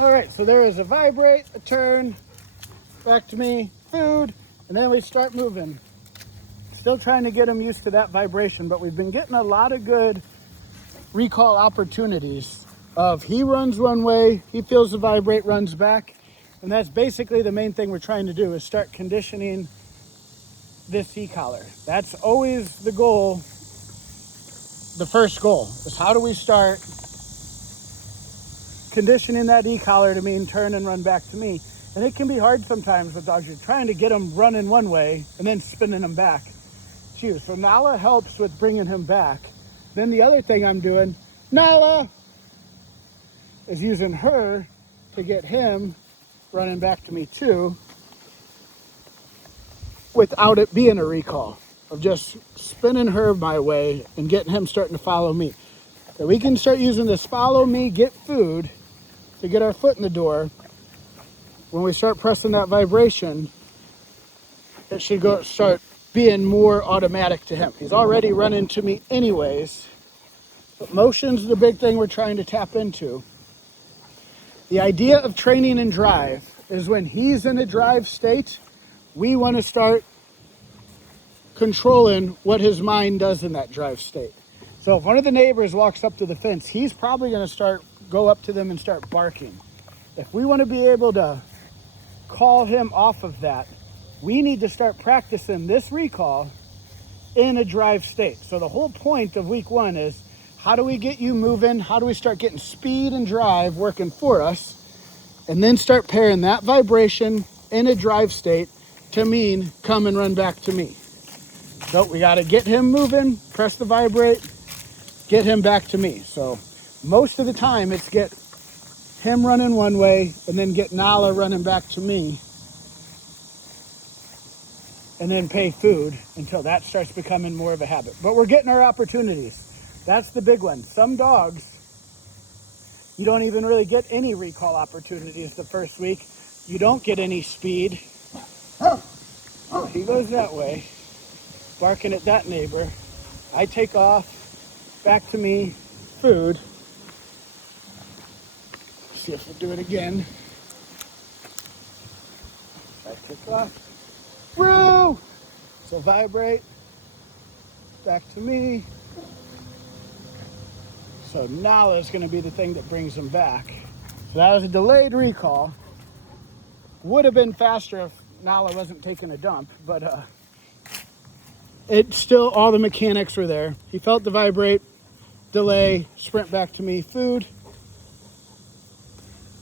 All right, so there is a vibrate, a turn, back to me, food, and then we start moving. Still trying to get him used to that vibration, but we've been getting a lot of good recall opportunities of he runs one way, he feels the vibrate, runs back. And that's basically the main thing we're trying to do, is start conditioning this e-collar. That's always the goal. The first goal is, how do we start conditioning that e-collar to mean turn and run back to me? And it can be hard sometimes with dogs. You're trying to get them running one way and then spinning them back. So Nala helps with bringing him back. Then the other thing I'm doing, Nala, is using her to get him running back to me too, without it being a recall, of just spinning her my way and getting him starting to follow me. So we can start using this follow me, get food to get our foot in the door. When we start pressing that vibration, it should start being more automatic to him. He's already running to me anyways, but motion's the big thing we're trying to tap into. The idea of training and drive is, when he's in a drive state, we want to start controlling what his mind does in that drive state. So if one of the neighbors walks up to the fence, he's probably going to go up to them and start barking. If we want to be able to call him off of that, we need to start practicing this recall in a drive state. So the whole point of week 1 is, how do we get you moving? How do we start getting speed and drive working for us? And then start pairing that vibration in a drive state to mean come and run back to me. So we got to get him moving, press the vibrate, get him back to me. So most of the time it's get him running one way and then get Nala running back to me, and then pay food until that starts becoming more of a habit. But we're getting our opportunities. That's the big one. Some dogs, you don't even really get any recall opportunities the first week. You don't get any speed. Oh, he goes that way, barking at that neighbor. I take off, back to me, food. See if we'll do it again. I take off. Woo! So vibrate, back to me. So Nala is going to be the thing that brings them back. So that was a delayed recall. Would have been faster if Nala wasn't taking a dump, but it still, all the mechanics were there. He felt the vibrate, delay, sprint back to me, food.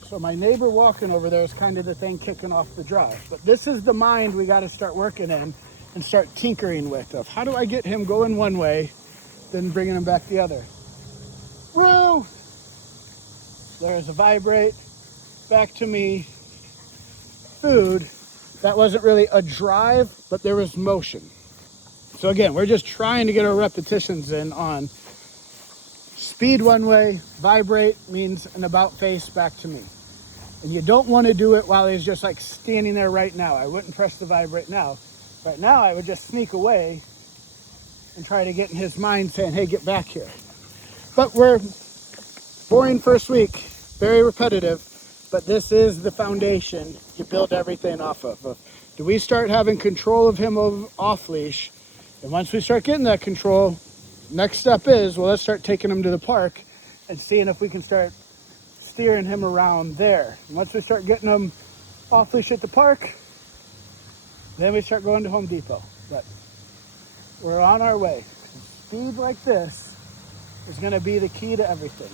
So my neighbor walking over there is kind of the thing kicking off the drive. But this is the mind we got to start working in and start tinkering with, of how do I get him going one way, then bringing him back the other. Woo! There's a vibrate, back to me, food. That wasn't really a drive, but there was motion. So again, we're just trying to get our repetitions in on speed one way, vibrate means an about face back to me. And you don't want to do it while he's just like standing there right now. I wouldn't press the vibrate now. Right now, I would just sneak away and try to get in his mind saying, hey, get back here. But we're boring first week, very repetitive, but this is the foundation you build everything off of. Do we start having control of him off leash? And once we start getting that control, next step is, well, let's start taking him to the park and seeing if we can start steering him around there. And once we start getting him off leash at the park, then we start going to Home Depot. But we're on our way. Speed like this is going to be the key to everything.